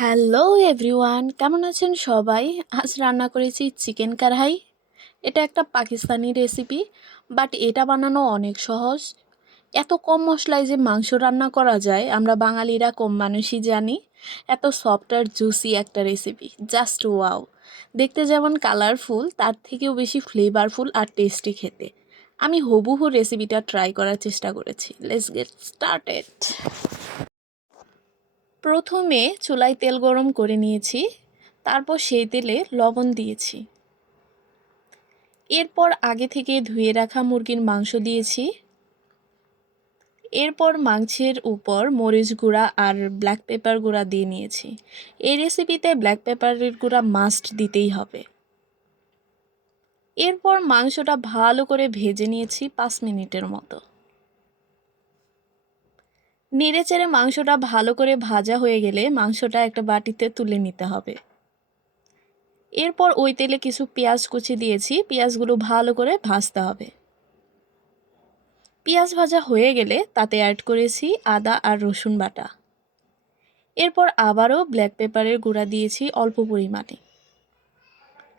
Hello everyone, কেমন আছেন সবাই? আজ রান্না করেছি চিকেন কারহাই। এটা একটা পাকিস্তানি রেসিপি, বাট এটা বানানো অনেক সহজ। এত কম মশলায় যে মাংস রান্না করা যায় আমরা বাঙালিরা কম মানুষই জানি। এত সফট আর জুসি একটা রেসিপি, জাস্ট ওয়াও। দেখতে যেমন কালারফুল, তার থেকেও বেশি ফ্লেভারফুল আর টেস্টি খেতে। আমি হুবহু রেসিপিটা ট্রাই করার চেষ্টা করেছি। Let's get started. প্রথমে চুলায় তেল গরম করে নিয়েছি, তারপর সেই তেলে লবণ দিয়েছি। এরপর আগে থেকে ধুয়ে রাখা মুরগির মাংস দিয়েছি। এরপর মাংসের উপর মরিচ গুঁড়া আর ব্ল্যাক পেপার গুঁড়া দিয়ে নিয়েছি। এই রেসিপিতে ব্ল্যাক পেপারের গুঁড়া মাস্ট দিতেই হবে। এরপর মাংসটা ভালো করে ভেজে নিয়েছি 5 মিনিটের মতো। নেড়েচেড়ে মাংসটা ভালো করে ভাজা হয়ে গেলে মাংসটা একটা বাটিতে তুলে নিতে হবে। এরপর ওই তেলে কিছু পেঁয়াজ কুচি দিয়েছি, পেঁয়াজগুলো ভালো করে ভাজতে হবে। পেঁয়াজ ভাজা হয়ে গেলে তাতে অ্যাড করেছি আদা আর রসুন বাটা। এরপর আবারও ব্ল্যাক পেপারের গুঁড়া দিয়েছি অল্প পরিমাণে।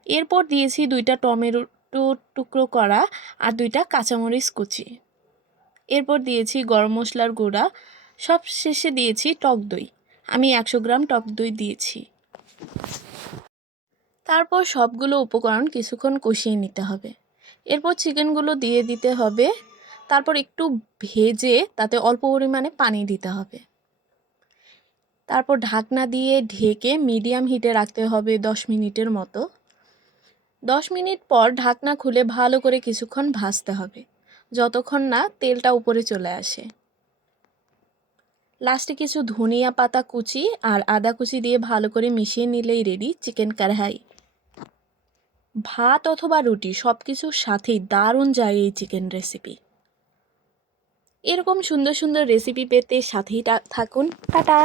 এরপর দিয়েছি 2টা টমেটো টুকরো করা আর 2টা কাঁচামরিচ কুচি। এরপর দিয়েছি গরম মশলার গুঁড়া। সব শেষে দিয়েছি টক দই। আমি 100 গ্রাম টক দই দিয়েছি। তারপর সবগুলো উপকরণ কিছুক্ষণ কষিয়ে নিতে হবে। এরপর চিকেনগুলো দিয়ে দিতে হবে। তারপর একটু ভেজে তাতে অল্প পরিমাণে পানি দিতে হবে। তারপর ঢাকনা দিয়ে ঢেকে মিডিয়াম হিটে রাখতে হবে 10 মিনিটের মতো। 10 মিনিট পর ঢাকনা খুলে ভালো করে কিছুক্ষণ ভাজতে হবে, যতক্ষণ না তেলটা উপরে চলে আসে। লাস্টে কিছু ধনিয়া পাতা কুচি আর আদা কুচি দিয়ে ভালো করে মিশিয়ে নিলেই রেডি চিকেন কারহাই। ভাত অথবা রুটি সব কিছুর সাথেই দারুণ যায় এই চিকেন রেসিপি। এরকম সুন্দর সুন্দর রেসিপি পেতে সাথেই থাকুন। টাটা।